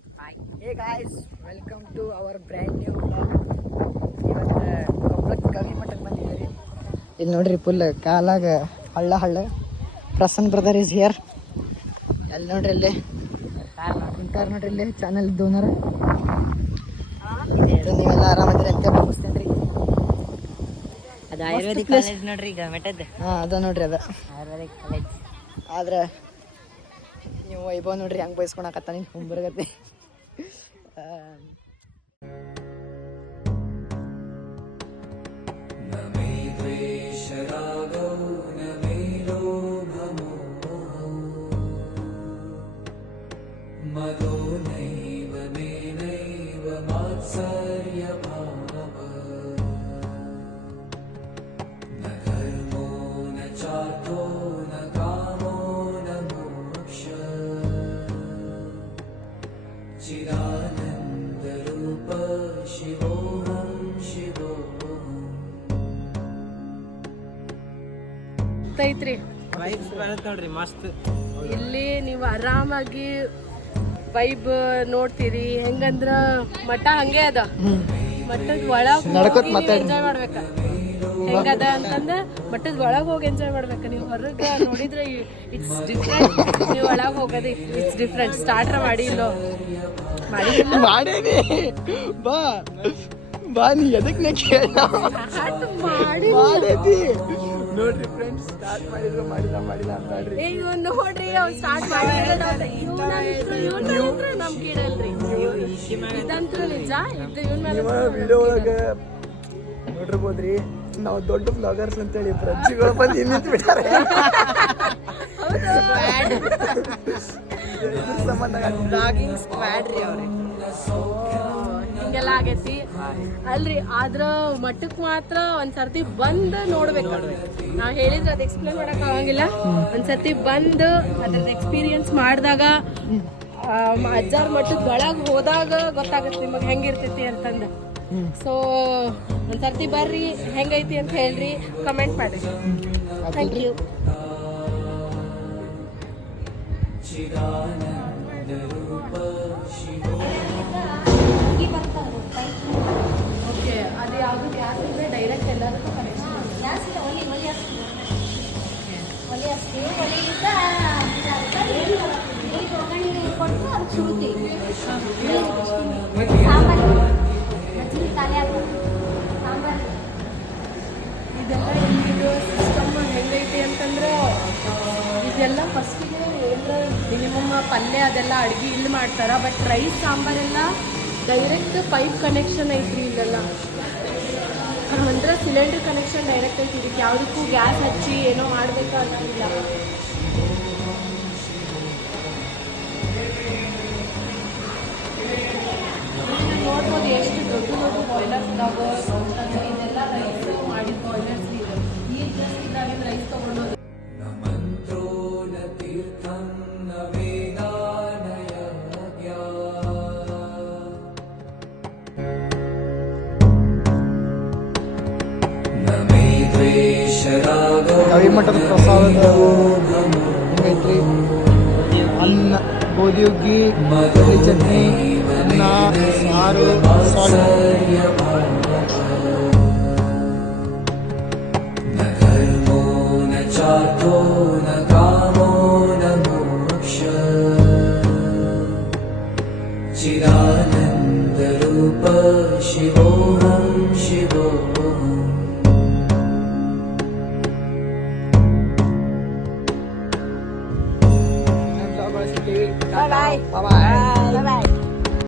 Hey guys, welcome to our brand new vlog. ಇವತ್ತು ಕೊಪ್ಪಳಕ್ಕೆ ಗವಿ ಮಠಕ್ಕೆ ಬಂದಿದ್ದೀವಿ. ಇಲ್ಲಿ ನೋಡ್ರಿ ಫುಲ್ ಕಾಲಾಗ ಹಳ್ಳ ಪ್ರಸನ್ನ ಬ್ರದರ್ ಇಸ್ ಹಿಯರ್. ಅಲ್ಲಿ ನೋಡ್ರಿ ಇಲ್ಲಿ ಕುಂತಾರ ನೋಡ್ರಿ ಇಲ್ಲಿ ಚಾನಲ್ ಇದ್ದವನಾರ. ನೀವೆಲ್ಲ ಆರಾಮದಿರಿ ಅಂತ ಭಾವಿಸ್ತೇನೆ ರೀ. ಅದು ಆಯುರ್ವೇದಿಕ್ ಕಾಲೇಜ್ ನೋಡ್ರಿ ಈಗ ಮೆಟ್ಟದ್ದು. ಹಾಂ ಅದ ನೋಡ್ರಿ ಅದ ಆಯುರ್ವೇದಿಕ್ ಕಾಲೇಜ್. ಆದ್ರೆ ನೀವು ವೈಭವ್ ನೋಡ್ರಿ ಹೆಂಗೆ ಬಯಸ್ಕೊಳಕತ್ತ ನಿಂಗೆ ಹುಂಬರ್ಗತ್ತೆ. मदो नैव मेनैव मात्सर्यभावः न धर्मो न चार्थो न कामो न मोक्षः चिदानन्दरूप शिवोऽहं शिवोऽहम्. ಐತ್ರಿ ನೋಡ್ರಿ ಮಸ್ತ್. ಇಲ್ಲಿ ನೀವು ಆರಾಮಾಗಿ ವೈಬ್ ನೋಡ್ತೀರಿ. ಹೆಂಗಂದ್ರ ಮಠ ಹಂಗೆ ಅದ, ಮಠದ ಒಳಗ್ ಎಂಜಾಯ್ ಮಾಡ್ಬೇಕ. ಹೆಂಗದ ಅಂತಂದ್ರೆ ಮಠದ ಒಳಗ್ ಹೋಗಿ ಎಂಜಾಯ್ ಮಾಡ್ಬೇಕ. ನೀವು ಹೊರಗ ನೋಡಿದ್ರೆ ಇಟ್ಸ್ ಡಿಫ್ರೆಂಟ್. ನೀವು ಒಳಗ್ ಹೋಗೋದು ಇಟ್ಸ್ ಡಿಫ್ರೆಂಟ್. ಸ್ಟಾರ್ಟರ್ ಮಾಡಿ ಇಲ್ಲೋ ಮಾಡೇನಿ ಬಾ ಬಾ ನೀ ಎದಕ್ಕೆ ನಾ ಕೇಳ ಮಾಡೇತಿ ನೋಡ್ರಿ ಫ್ರೆಂಡ್ಸ್. ಸ್ಟಾರ್ಟ್ ಮಾಡಿದ್ರು ಮಾಡಿಲ್ಲ ಅಂತ ಹೇಳ್ರಿ. ನೋಡ್ರಿ ಅವ್ರು ಸ್ಟಾರ್ಟ್ ಮಾಡಿದ್ರೆ ನಮ್ ಕೀಳಲ್ರಿ. ಇದಂತೂ ನಿಜ. ನಿಮ್ಮ ವಿಡಿಯೋ ಒಳಗೆ ನೋಡಿರ್ಬೋದ್ರಿ, ನಾವು ದೊಡ್ಡ ಬ್ಲಾಗರ್ಸ್ ಅಂತೇಳಿ ಪ್ರಜ್ಜಿಗಳು ಬಂದು ಇಲ್ಲಿ ನಿಂತು ಬಿಟ್ಟಾರೆ. ಇದ್ರ ಸಂಬಂಧ ಬ್ಲಾಗಿಂಗ್ ಸ್ಕ್ವಾಡ್ ರೀ ಅವ್ರಿಗೆ. ಹಿಂಗೆಲ್ಲ ಆಗೈತಿ ಅಲ್ರಿ. ಆದ್ರ ಮಠಕ್ ಮಾತ್ರ ಒಂದ್ಸರ್ತಿ ಬಂದ್ ನೋಡ್ಬೇಕು. ನಾವ್ ಹೇಳಿದ್ರೆ ಅದ್ ಎಕ್ಸ್ಪ್ಲೇನ್ ಮಾಡಕ್ ಆಗಂಗಿಲ್ಲ. ಒಂದ್ಸರ್ತಿ ಬಂದ್ ಅದ್ರದ್ದು ಎಕ್ಸ್ಪೀರಿಯನ್ಸ್ ಮಾಡಿದಾಗ ಅಜ್ಜಾರ್ ಮಠದ ಒಳಗ್ ಹೋದಾಗ ಗೊತ್ತಾಗತ್ತೆ ನಿಮಗ್ ಹೆಂಗಿರ್ತೈತಿ ಅಂತಂದ. ಸೊ ಒಂದ್ಸರ್ತಿ ಬರ್ರಿ, ಹೆಂಗೈತಿ ಅಂತ ಹೇಳ್ರಿ, ಕಮೆಂಟ್ ಮಾಡ್ರಿ. Thank you. ಓಕೆ, ಅದು ಯಾವುದು ಗ್ಯಾಸ್ ಇದ್ರೆ ಡೈರೆಕ್ಟ್ ಎಲ್ಲದಕ್ಕೂ ಕನೆಕ್ಷನ್ ಗ್ಯಾಸ್ ಇಲ್ಲ, ಒಲಿ ಅಷ್ಟೇ. ಒಲಿಯಿಂದ ಒಗ್ಗರಣೆ ಕೊಟ್ಟು ಅದು ಸುಡುತ್ತಿ. ಸಾಂಬಾರು ಮಜ್ಜಿಗೆ ಖಾಲಿ ಆಗ್ತದೆ. ಸಾಂಬಾರು ಇದೆಲ್ಲ ಇಲ್ಲಿರೋ ಸಿಸ್ಟಮ್ ಹೆಂಗೈತಿ ಅಂತಂದ್ರೆ ಇದೆಲ್ಲ ಫಸ್ಟಿಗೆ ಏನರ ಮಿನಿಮಮ್ ಪಲ್ಯ ಅದೆಲ್ಲ ಅಡುಗೆ ಇಲ್ಲಿ ಮಾಡ್ತಾರ. ಬಟ್ ರೈಸ್ ಸಾಂಬಾರೆಲ್ಲ ಡೈರೆಕ್ಟ್ ಪೈಪ್ ಕನೆಕ್ಷನ್ ಐತ್ರಿ ಇಲ್ಲೆಲ್ಲ. ಅಂದ್ರೆ ಸಿಲಿಂಡರ್ ಕನೆಕ್ಷನ್ ಡೈರೆಕ್ಟ್ ಐತಿ. ಇದಕ್ಕೆ ಯಾವುದಕ್ಕೂ ಗ್ಯಾಸ್ ಹಚ್ಚಿ ಏನೋ ಮಾಡಬೇಕು ಅನ್ನೋದಿಲ್ಲ. ನೋಡ್ಬೋದು ಎಷ್ಟು ದೊಡ್ಡ ಬಾಯ್ಲರ್ಸ್ ಇದಾವೆ. ಇದೆಲ್ಲ ರೈಸ್ ಮಾಡಿದ ಬಾಯ್ಲರ್ಸ್ ಇದೆ. ಈಗ ಜಸ್ಟ್ ಇದಾಗಿಂದ ರೈಸ್ ತೊಗೊಂಡೋದು. न मन्त्रो न तीर्थं न वेदा न यज्ञा न मे द्वेषरागो ಗವಿ ಮಠದ ಪ್ರಸಾದದ ಹೆಂಗೈತ್ರಿ? ಅನ್ನ, ಗೋಧಿ ಹುಗ್ಗಿ, ಕಡ್ಲಿ ಚಟ್ನಿ, ಅನ್ನ, ಸಾರು, ಸಾಲ್ಟ್. न धर्मो न चार्थो न कामो न मोक्षः चिदानन्दरूप शिवोऽहं शिवोऽहम्. Bye bye. Bye bye. Bye bye.